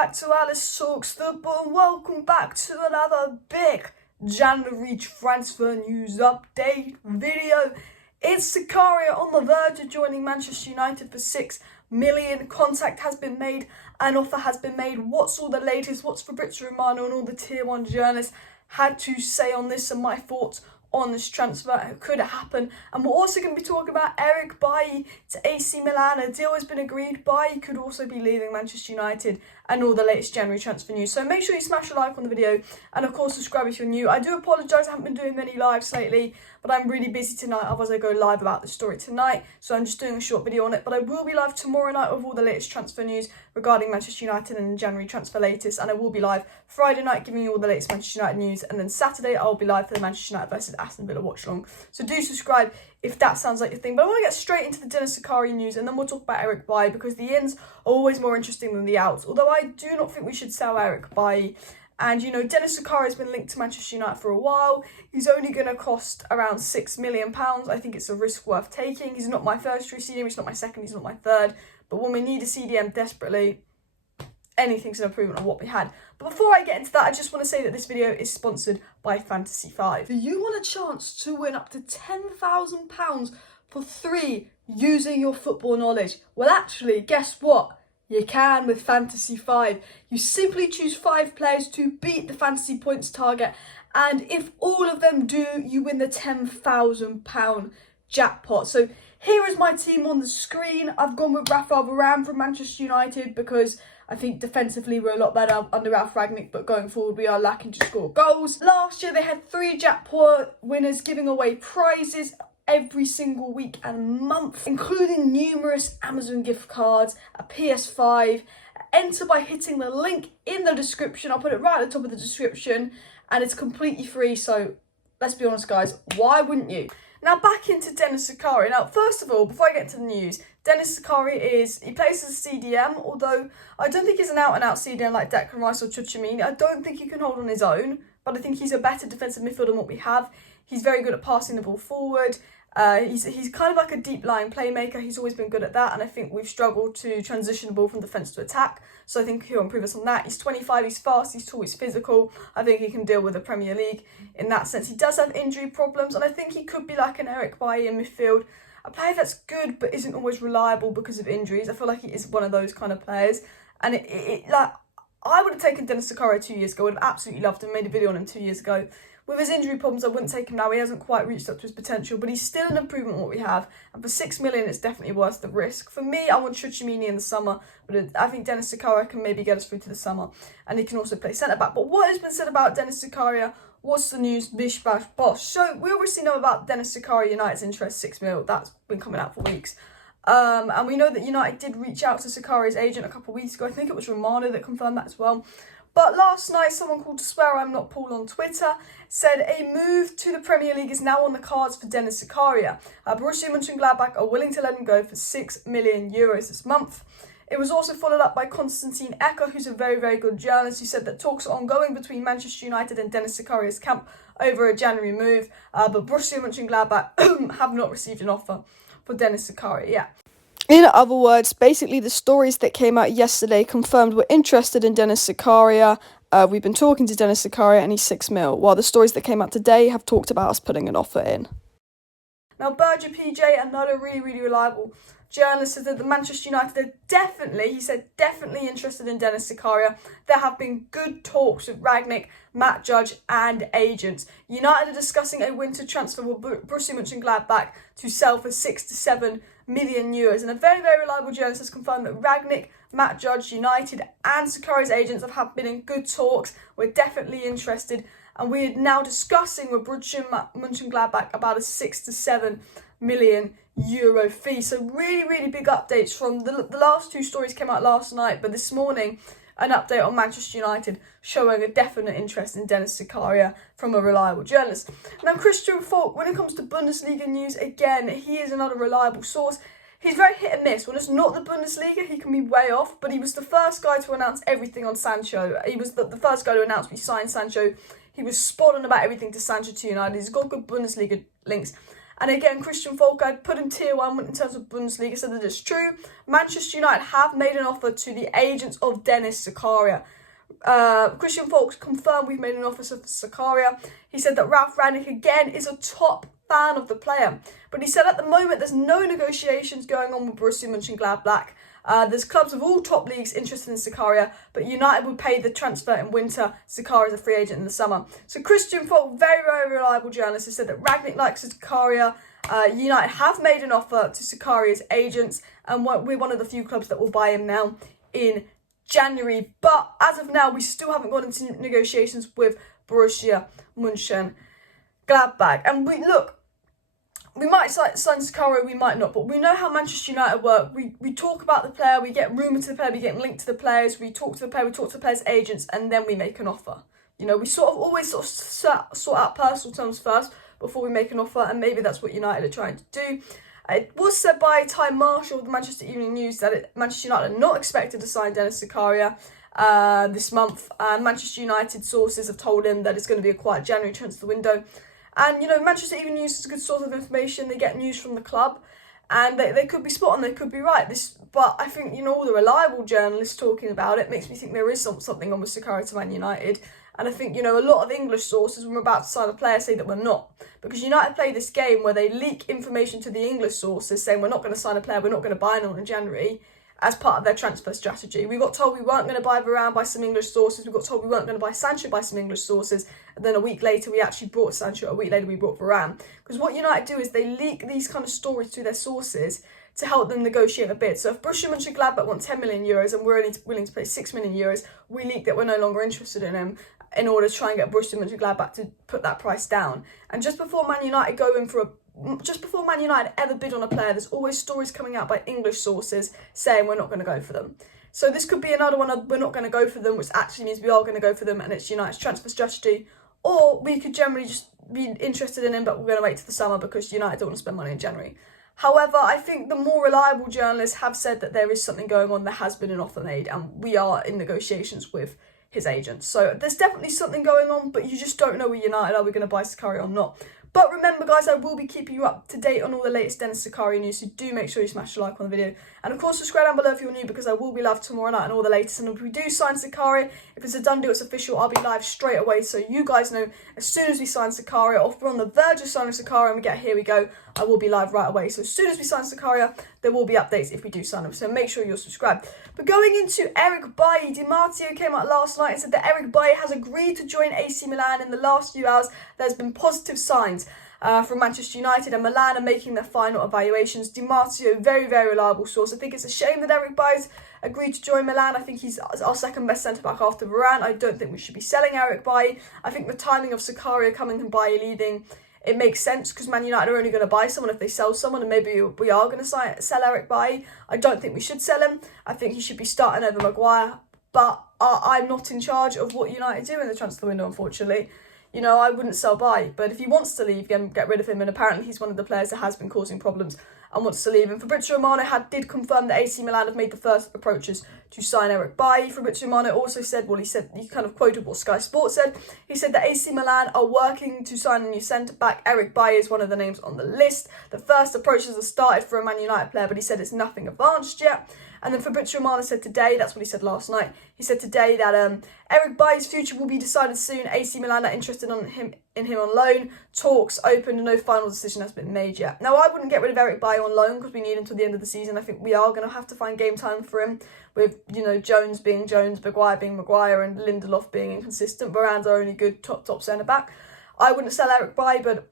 back to Alice Talks Football, and welcome back to another big January transfer news update video. It's Zakaria on the verge of joining Manchester United for 6 million. Contact has been made, an offer has been made. What's all the latest? What's Fabrizio Romano and all the Tier 1 journalists had to say on this and my thoughts on this transfer? Could it happen? And we're also going to be talking about Eric BAILLY to AC Milan. A deal has been agreed. BAILLY could also be leaving Manchester United and all the latest January transfer news. So make sure you smash a like on the video and of course subscribe if you're new. I do apologise, I haven't been doing many lives lately, but I'm really busy tonight, otherwise I go live about this story tonight. So I'm just doing a short video on it, but I will be live tomorrow night with all the latest transfer news regarding Manchester United and January transfer latest, and I will be live Friday night giving you all the latest Manchester United news, and then Saturday I'll be live for the Manchester United versus Aston Villa watch along. So do subscribe if that sounds like your thing. But I want to get straight into the Dennis Zakaria news, and then we'll talk about Eric BAILLY, because the ins are always more interesting than the outs. Although I do not think we should sell Eric BAILLY. And, you know, Dennis Zakaria has been linked to Manchester United for a while. He's only going to cost around £6 million. I think it's a risk worth taking. He's not my first choice CDM, he's not my second, he's not my third. But when we need a CDM desperately, anything's an improvement on what we had. But before I get into that, I just want to say that this video is sponsored by Fantasy5. Do you want a chance to win up to £10,000 for free using your football knowledge? Well, actually, guess what? You can with Fantasy5. You simply choose 5 players to beat the fantasy points target, and if all of them do, you win the £10,000 jackpot. So here is my team on the screen. I've gone with Rafael Varane from Manchester United because I think defensively we're a lot better under Ralf Rangnick, but going forward we are lacking to score goals. Last year they had 3 jackpot winners giving away prizes every single week and month, including numerous Amazon gift cards, a PS5. Enter by hitting the link in the description. I'll put it right at the top of the description, and it's completely free. So let's be honest, guys, why wouldn't you? Now back into Dennis Zakaria. Now, first of all, before I get to the news, Dennis Zakaria he plays as a CDM, although I don't think he's an out-and-out CDM like Declan Rice or Chuchemini. I don't think he can hold on his own, but I think he's a better defensive midfielder than what we have. He's very good at passing the ball forward. He's kind of like a deep-lying playmaker. He's always been good at that, and I think we've struggled to transition the ball from defence to attack. So I think he'll improve us on that. He's 25, he's fast, he's tall, he's physical. I think he can deal with the Premier League in that sense. He does have injury problems, and I think he could be like an Eric BAILLY in midfield. A player that's good but isn't always reliable because of injuries. I feel like he is one of those kind of players. And like, I would have taken Dennis Zakaria 2 years ago. I would have absolutely loved him. Made a video on him 2 years ago. With his injury problems, I wouldn't take him now. He hasn't quite reached up to his potential, but he's still an improvement on what we have. And for 6 million, it's definitely worth the risk. For me, I want Chuchemini in the summer, but I think Dennis Zakaria can maybe get us through to the summer, and he can also play centre-back. But what has been said about Dennis Zakaria? What's the news? Bish, bash, bosh. So we obviously know about Dennis Zakaria, United's interest, 6 mil. That's been coming out for weeks. And we know that United did reach out to Zakaria's agent a couple of weeks ago. I think it was Romano that confirmed that as well. But last night, someone called to swear I'm not Paul on Twitter said a move to the Premier League is now on the cards for Dennis Zakaria. Borussia Mönchengladbach are willing to let him go for €6 million this month. It was also followed up by Konstantin Ecker, who's a very, very good journalist, who said that talks are ongoing between Manchester United and Dennis Zakaria's camp over a January move. But Borussia Mönchengladbach have not received an offer for Dennis Zakaria yet. In other words, basically the stories that came out yesterday confirmed we're interested in Dennis Zakaria. We've been talking to Dennis Zakaria and he's 6 mil, while the stories that came out today have talked about us putting an offer in. Now, Berger PJ, another really, really reliable journalist, said that the Manchester United are definitely interested in Dennis Zakaria. There have been good talks with Rangnick, Matt Judge and agents. United are discussing a winter transfer with Borussia Mönchengladbach to sell for €6 to €7 million. And a very, very reliable journalist has confirmed that Rangnick, Matt Judge, United and Zakaria's agents have been in good talks. We're definitely interested, and we're now discussing with Borussia Mönchengladbach about a €6 to €7 million fee. So really, really big updates from the last 2 stories came out last night, but this morning an update on Manchester United showing a definite interest in Dennis Zakaria from a reliable journalist. Now, Christian Falk, when it comes to Bundesliga news, again, he is another reliable source. He's very hit and miss. When it's not the Bundesliga, he can be way off, but he was the first guy to announce everything on Sancho. He was the first guy to announce we signed Sancho. He was spot on about everything to Sancho to United. He's got good Bundesliga links. And again, Christian Falk, I'd put him tier 1 in terms of Bundesliga, so that it's true. Manchester United have made an offer to the agents of Dennis Zakaria. Christian Falk confirmed we've made an offer to Zakaria. He said that Ralf Rangnick, again, is a top fan of the player. But he said at the moment there's no negotiations going on with Borussia Mönchengladbach. There's clubs of all top leagues interested in Zakaria, but United would pay the transfer in winter. Zakaria is a free agent in the summer. So Christian Falk, very, very reliable journalist, has said that Rangnick likes Zakaria. United have made an offer to Zakaria's agents, and we're one of the few clubs that will buy him now in January. But as of now, we still haven't gone into negotiations with Borussia Mönchengladbach. And we might sign Zakaria, we might not, but we know how Manchester United work. We talk about the player, we get rumoured to the player, we get linked to the players, we talk to the player, we talk to the player's agents, and then we make an offer. You know, we always sort out personal terms first before we make an offer, and maybe that's what United are trying to do. It was said by Ty Marshall of the Manchester Evening News that Manchester United are not expected to sign Dennis Zakaria this month. Manchester United sources have told him that it's going to be a quiet January transfer window. And, you know, Manchester Evening News is a good source of information. They get news from the club, and they could be spot on, they could be right. But I think, you know, all the reliable journalists talking about it makes me think there is something on with Zakaria to Man United. And I think, you know, a lot of English sources, when we're about to sign a player, say that we're not. Because United play this game where they leak information to the English sources saying we're not going to sign a player, we're not going to buy anyone in January, as part of their transfer strategy. We got told we weren't going to buy Varane by some English sources. We got told we weren't going to buy Sancho by some English sources. And then a week later, we actually brought Sancho. A week later, we brought Varane. Because what United do is they leak these kind of stories to their sources to help them negotiate a bid. So if Borussia Mönchengladbach want 10 million euros and we're only willing to pay 6 million euros, we leak that we're no longer interested in him in order to try and get Borussia Mönchengladbach to put that price down. And just before Man United ever bid on a player, there's always stories coming out by English sources saying we're not going to go for them. So this could be another one of we're not going to go for them, which actually means we are going to go for them and it's United's transfer strategy. Or we could generally just be interested in him, but we're going to wait till the summer because United don't want to spend money in January. However, I think the more reliable journalists have said that there is something going on, there has been an offer made, and we are in negotiations with his agent. So there's definitely something going on, but you just don't know with United, are we going to buy Zakaria or not? But remember, guys, I will be keeping you up to date on all the latest Dennis Zakaria news, so do make sure you smash the like on the video. And of course, subscribe down below if you're new, because I will be live tomorrow night and all the latest. And if we do sign Zakaria, if it's a done deal, it's official, I'll be live straight away, so you guys know as soon as we sign Zakaria, or if we're on the verge of signing Zakaria and we get here we go, I will be live right away. So as soon as we sign Zakaria, there will be updates if we do sign him, so make sure you're subscribed. But going into Eric Bailly, DiMarzio came out last night and said that Eric Bailly has agreed to join AC Milan. In the last few hours, there's been positive signs from Manchester United, and Milan are making their final evaluations. DiMarzio, very, very reliable source. I think it's a shame that Eric Bailly's agreed to join Milan. I think he's our second best centre-back after Varane. I don't think we should be selling Eric Bailly. I think the timing of Zakaria coming and Bailly leaving, it makes sense because Man United are only going to buy someone if they sell someone, and maybe we are going to sell Eric Bailly. I don't think we should sell him. I think he should be starting over Maguire, but I'm not in charge of what United do in the transfer window, unfortunately. You know, I wouldn't sell Bailly, but if he wants to leave, get rid of him, and apparently he's one of the players that has been causing problems and wants to leave. And Fabrizio Romano did confirm that AC Milan have made the first approaches to sign Eric Bailly. Fabrizio Romano also said, he kind of quoted what Sky Sports said. He said that AC Milan are working to sign a new centre-back. Eric Bailly is one of the names on the list. The first approaches have started for a Man United player, but he said it's nothing advanced yet. And then Fabrizio Romano said today, that's what he said last night, he said today that Eric Bailly's future will be decided soon. AC Milan are interested in him on loan. Talks open and no final decision has been made yet. Now, I wouldn't get rid of Eric Bailly on loan because we need him until the end of the season. I think we are going to have to find game time for him with, you know, Jones being Jones, Maguire being Maguire, and Lindelof being inconsistent. Varane's our only good top centre-back. I wouldn't sell Eric Bailly, but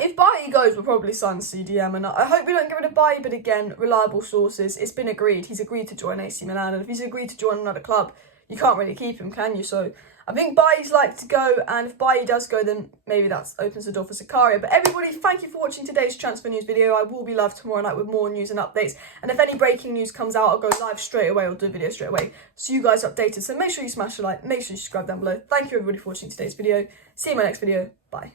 if Bailly goes, we'll probably sign CDM, and I hope we don't get rid of Bailly, but again, reliable sources, it's been agreed. He's agreed to join AC Milan, and if he's agreed to join another club, you can't really keep him, can you? So I think Bailly's like to go, and if Bailly does go, then maybe that opens the door for Zakaria. But everybody, thank you for watching today's transfer news video. I will be live tomorrow night with more news and updates, and if any breaking news comes out, I'll go live straight away or do a video straight away, so you guys are updated. So make sure you smash the like, make sure you subscribe down below. Thank you everybody for watching today's video. See you in my next video. Bye.